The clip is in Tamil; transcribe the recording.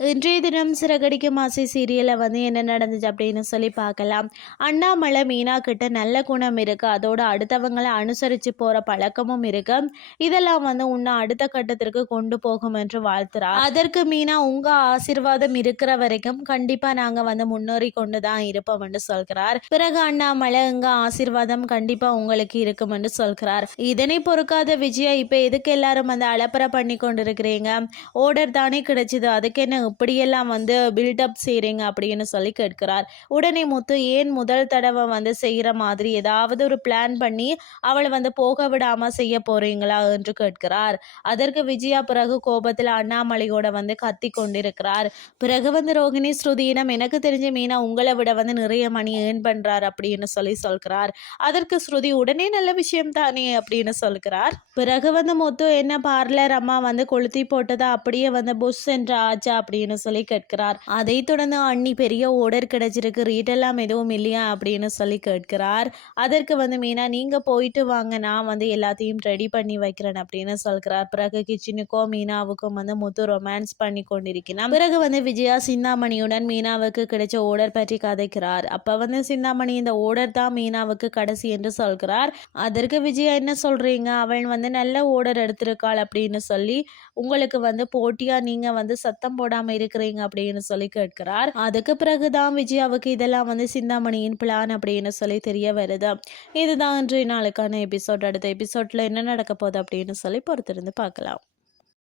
இன்றைய தினம் சிறகடிக்கும் ஆசை சீரியலில் வந்து என்ன நடந்துச்சு அப்படின்னு சொல்லி பார்க்கலாம். அண்ணாமலை மீனா கிட்ட நல்ல குணம் இருக்கு. அதோட அடுத்தவங்களை அனுசரித்து போகிற பழக்கமும் இருக்கு. இதெல்லாம் வந்து உன்னை அடுத்த கட்டத்திற்கு கொண்டு போகும் என்று வாழ்த்துறா. அதற்கு மீனா உங்கள் ஆசிர்வாதம் இருக்கிற வரைக்கும் கண்டிப்பாக நாங்கள் வந்து முன்னேறி கொண்டு தான் இருப்போம் என்று சொல்கிறார். பிறகு அண்ணாமலை உங்க ஆசிர்வாதம் கண்டிப்பாக உங்களுக்கு இருக்கும் என்று சொல்கிறார். இதனை பொறுக்காத விஜயா இப்போ எதுக்கு எல்லாரும் வந்து அலப்பறை பண்ணி கொண்டிருக்கிறீங்க? ஓர்டர் தானே கிடைச்சிது. அதுக்கு என்ன இப்படியெல்லாம் வந்து பில்டப் செய்கிறீங்க அப்படின்னு சொல்லி கேட்கிறார். உடனே முத்து ஏன் முதல் தடவை வந்து செய்கிற மாதிரி ஏதாவது ஒரு பிளான் பண்ணி அவளை வந்து போக விடாமல் செய்ய போகிறீங்களா என்று கேட்கிறார். அதற்கு விஜயா பிறகு கோபத்தில் அண்ணாமலையோட வந்து கத்தி கொண்டிருக்கிறார். பிறகு வந்து ரோகிணி ஸ்ருதியினம் எனக்கு தெரிஞ்ச மீனா உங்களை விட வந்து நிறைய மணி ஏர்ன் பண்ணுறார் அப்படின்னு சொல்லி சொல்கிறார். அதற்கு ஸ்ருதி உடனே நல்ல விஷயம் தானே? அப்படின்னு சொல்கிறார். பிறகு வந்து முத்து என்ன பார்லர் அம்மா வந்து கொளுத்தி போட்டதா? அப்படியே வந்து புஷ் என்ற ஆச்சா? அப்படி அப்படின்னு சொல்லி கேட்கிறார். அதை தொடர்ந்து அண்ணி பெரிய ஓடர் கிடைச்சிருக்கு. ரீட்டெல்லாம் எதுவும் இல்லையா அப்படின்னு சொல்லி கேட்கிறார். அதற்கு வந்து மீனா நீங்கள் போயிட்டு வாங்க. நான் வந்து எல்லாத்தையும் ரெடி பண்ணி வைக்கிறேன் அப்படின்னு சொல்கிறார். பிறகு கிச்சனுக்கும் மீனாவுக்கும் வந்து முத்து ரொமான்ஸ் பண்ணி கொண்டிருக்கிறான் பிறகு வந்து விஜயா சிந்தாமணியுடன் மீனாவுக்கு கிடைச்ச ஓடர் பற்றி கதைக்கிறார். அப்போ வந்து சிந்தாமணி இந்த ஓடர் தான் மீனாவுக்கு கடைசி என்று சொல்கிறார். அதற்கு விஜயா என்ன சொல்கிறீங்க அவள் வந்து நல்ல ஓடர் எடுத்திருக்காள் அப்படின்னு சொல்லி உங்களுக்கு வந்து போட்டியாக நீங்கள் வந்து சத்தம் போடாமல் இருக்கிறீங்க அப்படின்னு சொல்லி கேட்கிறார். அதுக்கு பிறகுதான் விஜயாவுக்கு இதெல்லாம் வந்து சிந்தாமணியின் பிளான் அப்படின்னு சொல்லி தெரிய வருது. இதுதான் இன்றைய நாளுக்கான எபிசோட் அடுத்த எபிசோட்ல என்ன நடக்க போகுது அப்படின்னு சொல்லி பொறுத்திருந்து பார்க்கலாம்.